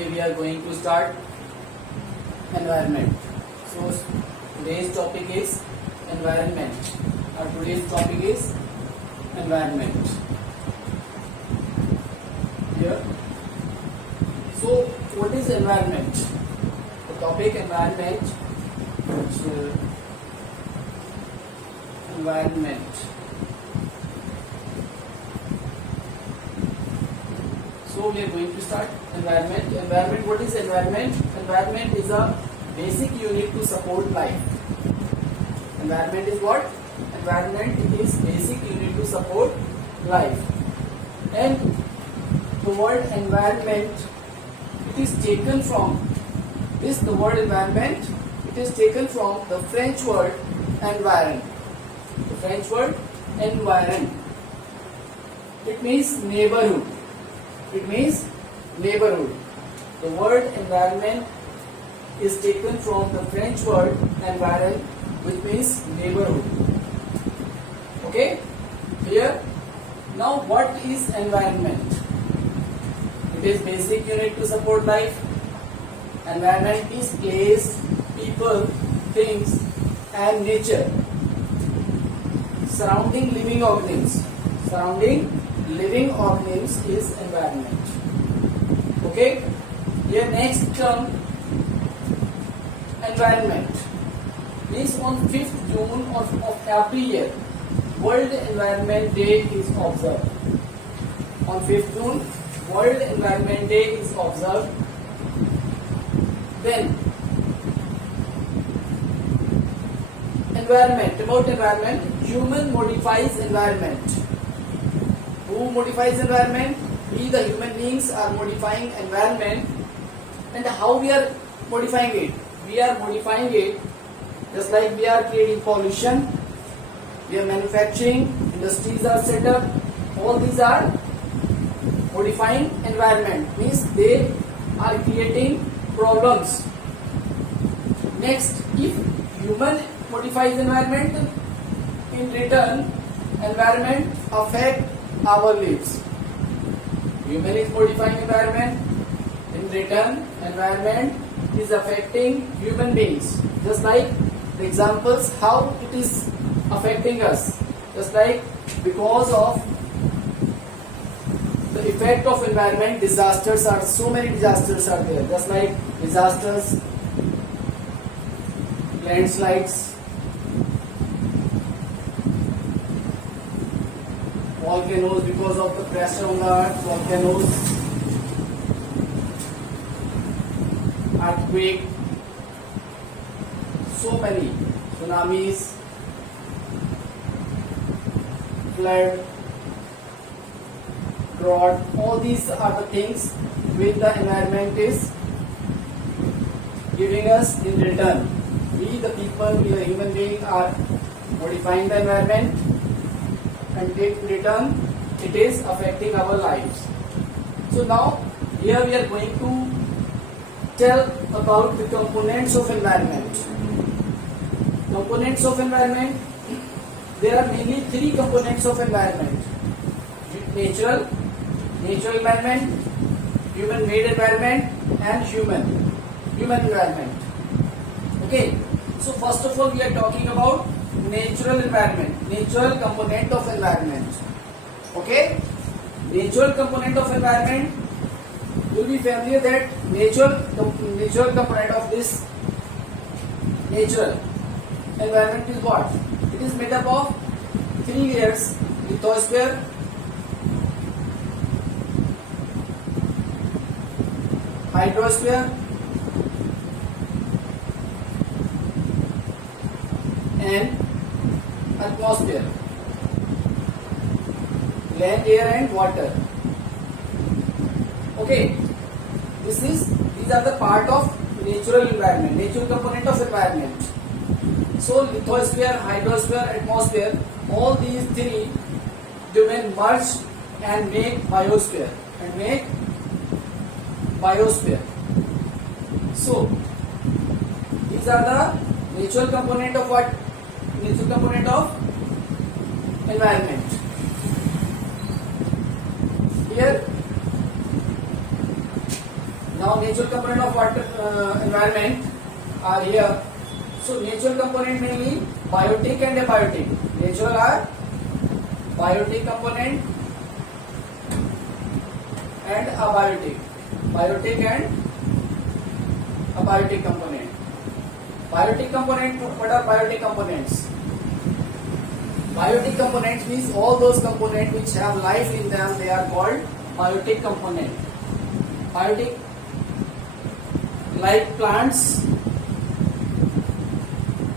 Today we are going to start environment. So today's topic is environment. Our today's topic is environment. Here. So what is environment? The topic environment. Environment. So we are going to start environment. Environment. What is environment? Environment is a basic unit to support life. Environment is what? Environment is basic unit to support life. And the word environment, it is taken from the word environment. It is taken from the French word environ. The French word environ. It means neighborhood. It means neighborhood. The word environment is taken from the French word environ, which means neighborhood. Okay? Here. Now what is environment? It is basic unit to support life. Environment is place, people, things and nature surrounding living organisms. Surrounding living organisms is environment. Okay? Here next term, environment means on 5th June of every year, World Environment Day is observed. On 5th June, World Environment Day is observed. Then environment, about environment, human modifies environment. Who modifies environment? We the human beings are modifying environment. And how we are modifying it? We are modifying it just like we are creating pollution, we are manufacturing, industries are set up. All these are modifying environment, means they are creating problems. Next, if human modifies environment, in return environment affect our lives. Human is modifying environment, in return environment is affecting human beings. Just like the examples how it is affecting us. Just like because of the effect of environment, disasters are, so many disasters are there. Just like disasters, landslides, volcanoes, because of the pressure on the earth, volcanoes, earthquake, so many tsunamis, flood, drought. All these are the things which the environment is giving us in return. We the people, we the human beings are modifying the environment, and in return it is affecting our lives. So now here we are going to tell about the components of environment. Components of environment, there are mainly 3 components of environment: natural environment, human made environment and human environment. Okay, so first of all we are talking about natural environment, natural component of environment. Okay, natural component of environment, you will be familiar that natural component of this natural environment is what? It is made up of 3 layers: lithosphere, hydrosphere and atmosphere, land, air and water. Okay, these are the part of natural environment, natural component of environment. So lithosphere, hydrosphere, atmosphere, all these 3 they will merge and make biosphere. So these are the natural component of what? Natural component of environment. Here Now natural component of water environment are here. So natural component may be biotic and abiotic. Natural are biotic component and abiotic. Biotic and abiotic component. Biotic component, what are biotic components? Biotic components means all those components which have life in them, they are called biotic component. Biotic, like plants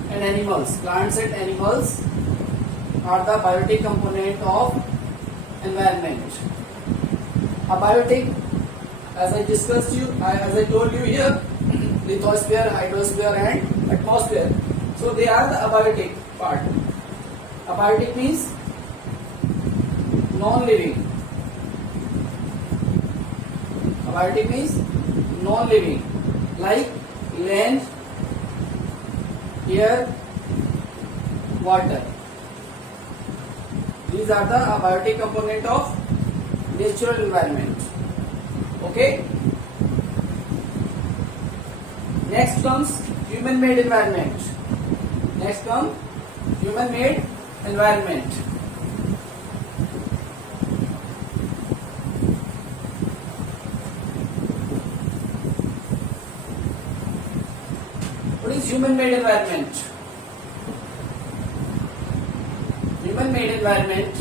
and animals. Plants and animals are the biotic component of environment. Abiotic, as I discussed you, as I told you here, lithosphere, hydrosphere and atmosphere. So they are the abiotic part. Abiotic means non-living. Abiotic means non-living, like land, air, water. These are the abiotic component of natural environment. Okay. Next comes human-made environment. Next comes human-made environment. What is human-made environment? Human-made environment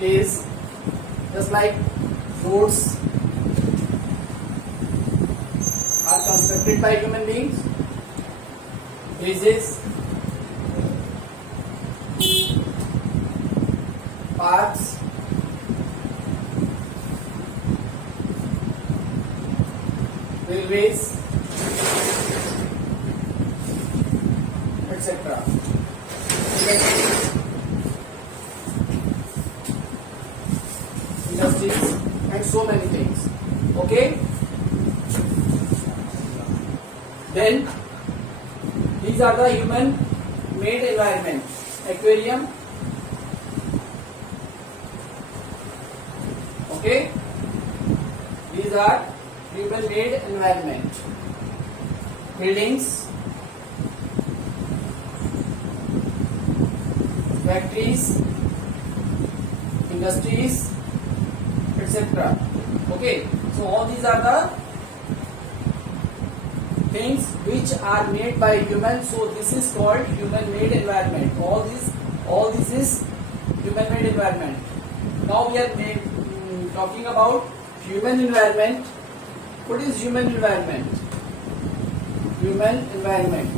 is just like roads are constructed by human beings, bridges, parks, railways, etc. Industries and so many things. Okay. Then these are the human made environment. Aquarium. Okay. These are human made environment. Buildings, factories, industries, etc. Okay, so all these are the things which are made by humans. So this is called human-made environment. All this is human-made environment. Now we are talking about human environment. What is human environment? Human environment.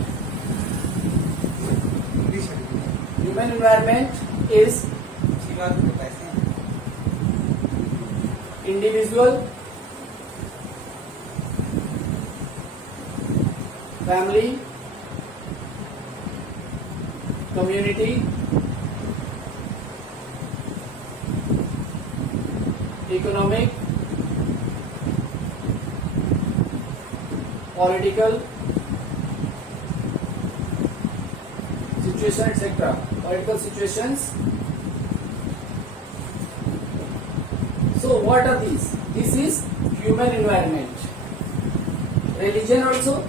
Human environment is individual, family, community, economic, political situation, etc. Political situations. So what are these? This is human environment. Religion also.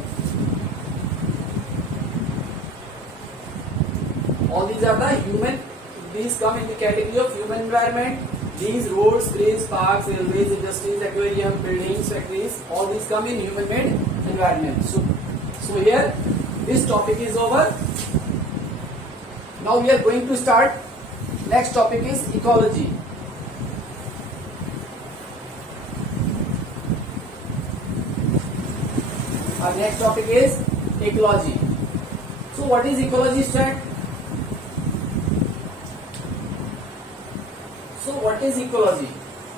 All these are the human. These come in the category of human environment. These roads, bridges, parks, railways, industries, aquarium, buildings, factories, all these come in human-made environment. So here this topic is over. Now we are going to start. Next topic is ecology. Our next topic is ecology. So what is ecology, Stan? So what is ecology?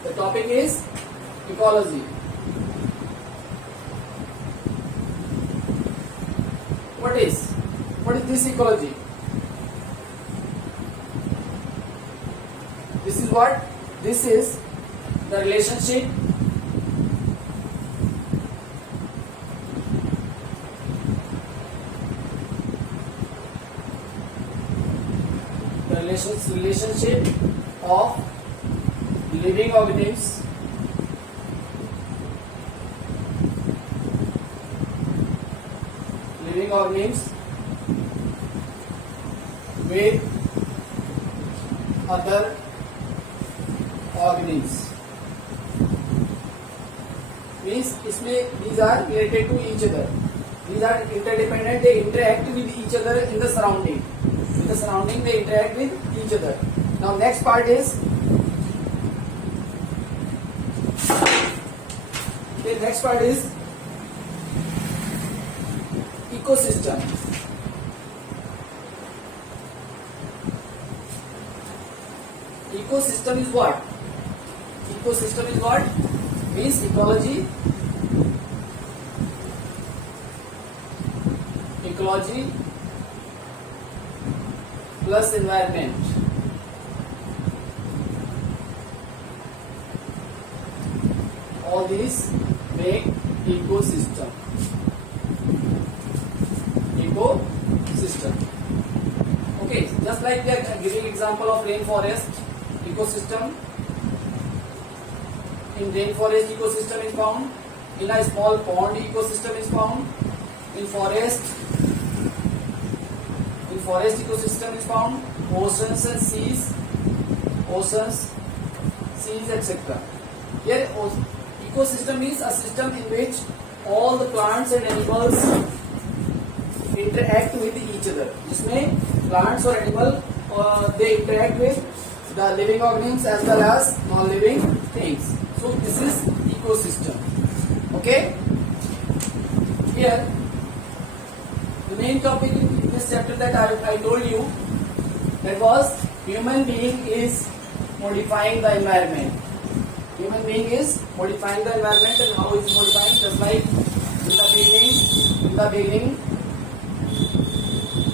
The topic is ecology. What is this ecology? This is what? This is the relationship relationship of living organisms with other organisms. Means इसमें these are related to each other. These are interdependent. They interact with each other in the surrounding. In the surrounding, they interact with each other. Now, next part is ecosystem. Ecosystem is what? Ecosystem is what? Means ecology plus environment. All these make ecosystem. Okay, just like we are giving example of rainforest ecosystem. In rainforest, ecosystem is found. In a small pond, ecosystem is found. In forest, ecosystem is found. Oceans and seas, etc. Here, ecosystem is a system in which all the plants and animals interact with each other. जिसमें plants or animal they interact with the living organisms as well as non-living things. So this is ecosystem. Okay. Here, the main topic in this chapter that I told you, that was human being is modifying the environment. Human being is modifying the environment, and how is he modifying? Just like in the beginning,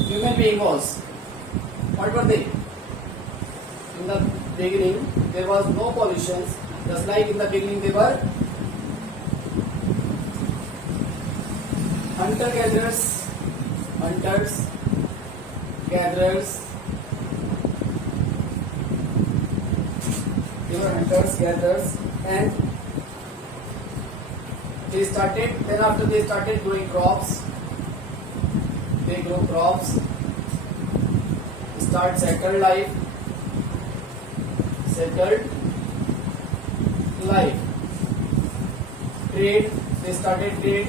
human being was. What were they? In the beginning, there was no pollution. Just like in the beginning, they were hunter-gatherers. They were hunters-gatherers, and they started. Then after they started growing crops, they grow crops. Start settled life. Trade. They started trade.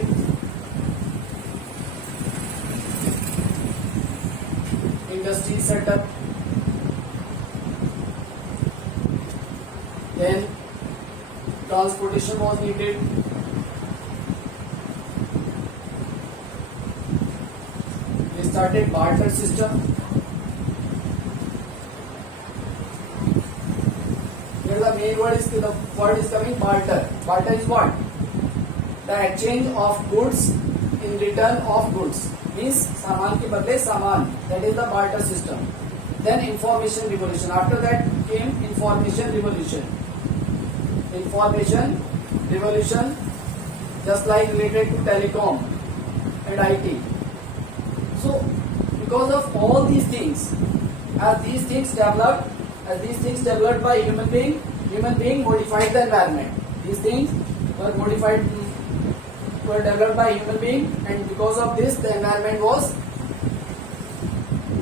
Industry set up. Then transportation was needed. They started barter system. Here the main word is coming barter. Barter is what? The exchange of goods in return of goods. Means सामान के बदले सामान. That is the barter system. Then information revolution. After that came information revolution. Just like related to telecom and IT. So because of all these things, as these things developed by human being modified the environment. These things were developed by human being, and because of this the environment was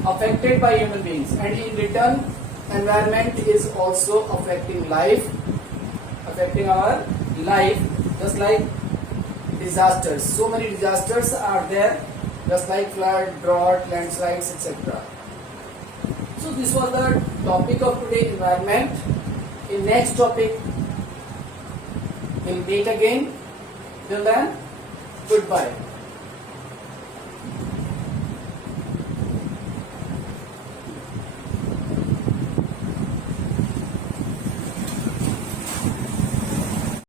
affected by human beings, and in return environment is also affecting our life, just like disasters. So many disasters are there, just like flood, drought, landslides, etc. So this was the topic of today, environment. In next topic we'll meet again. Till then, goodbye.